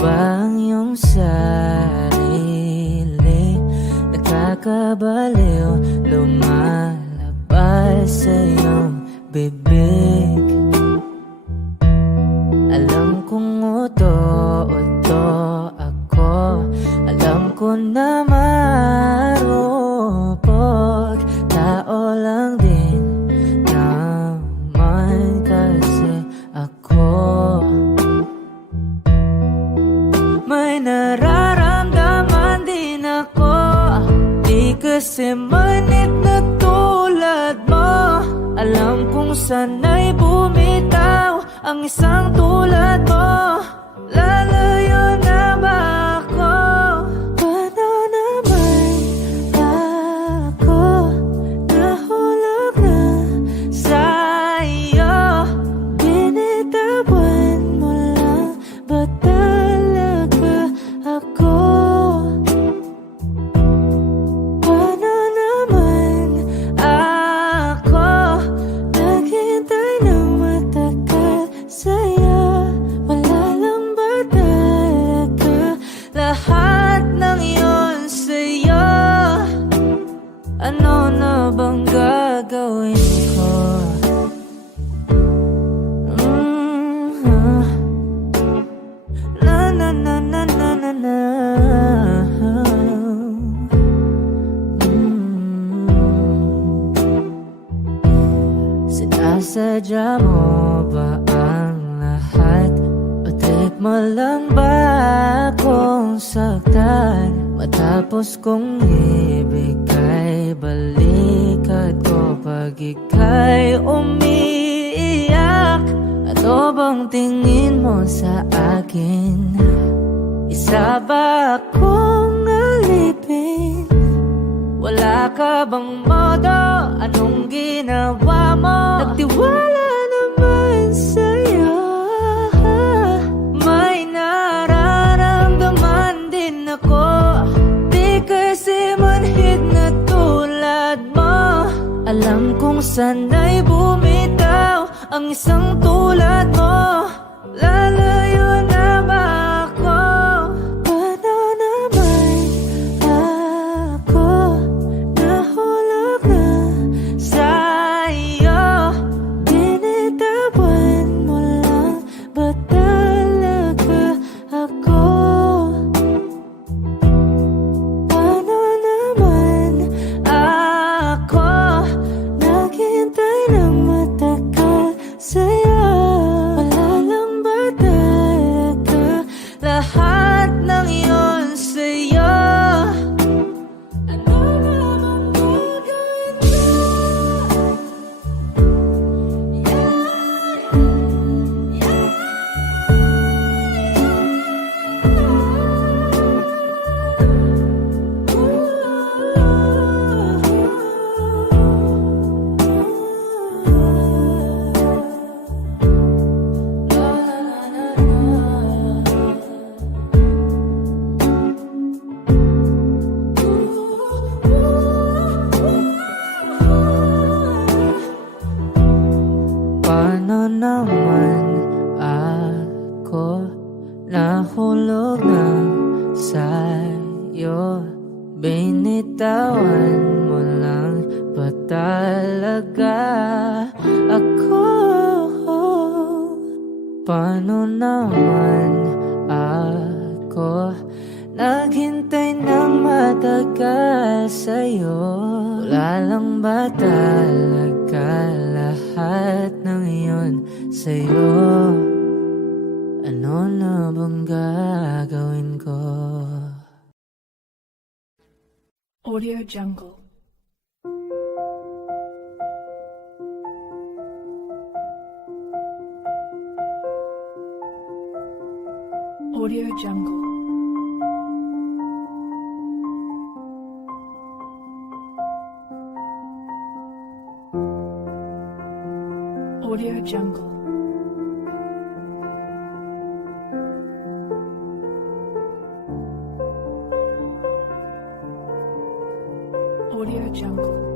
ba ang iyong sarili? Nakakabaliw, lumalabas sa iyong bibig. Alam kong uto-uto ako, alam ko na marupok, tao lang din naman kasi ako. May nararamdaman din ako, di kasi manit na tulad mo. Alam kong sana'y bumitaw ang isang tulad mo. Lalayo na ba ako? Paano naman ako nahulog na sa'yo? Binitawan mo lang ba talaga ako? Paano naman ako naghintay ng matagal sa'yo? Wala lang ba talaga lahat ng yun sa'yo? Ano na bang gagawin ko? Na na na na na na na. Sinasadya mo ba ang lahat? O trip mo lang ba akong saktan? Matapos kong ibigay balikat ko pag ika'y umiiyak. Ano bang tingin mo sa akin? Isa ba akong alipin? Wala ka bang modo? Anong ginawa mo? Nagtiwala naman sa'yo. May nararamdaman din ako, di kasi manhid na tulad mo. Alam kong sana'y bumitaw ang isang tulad mo. Lalayo na ba ako? Paano naman ako nahulog na sa'yo? Binitawan mo lang ba talaga ako? Paano naman ako naghintay ng matagal sa'yo? Wala lang ba talaga lahat ng yun sa'yo? Ano naman gagawin ko? Paano naman ako nahulog na sa'yo? Binitawan mo lang ba talaga ako? Paano naman ako naghintay ng matagal sa'yo? Wala lang ba talaga lahat ng iyon sa'yo? Ano na bang gagawin ko? Audio Jungle. Audio Jungle. Audio Jungle. Audio Jungle.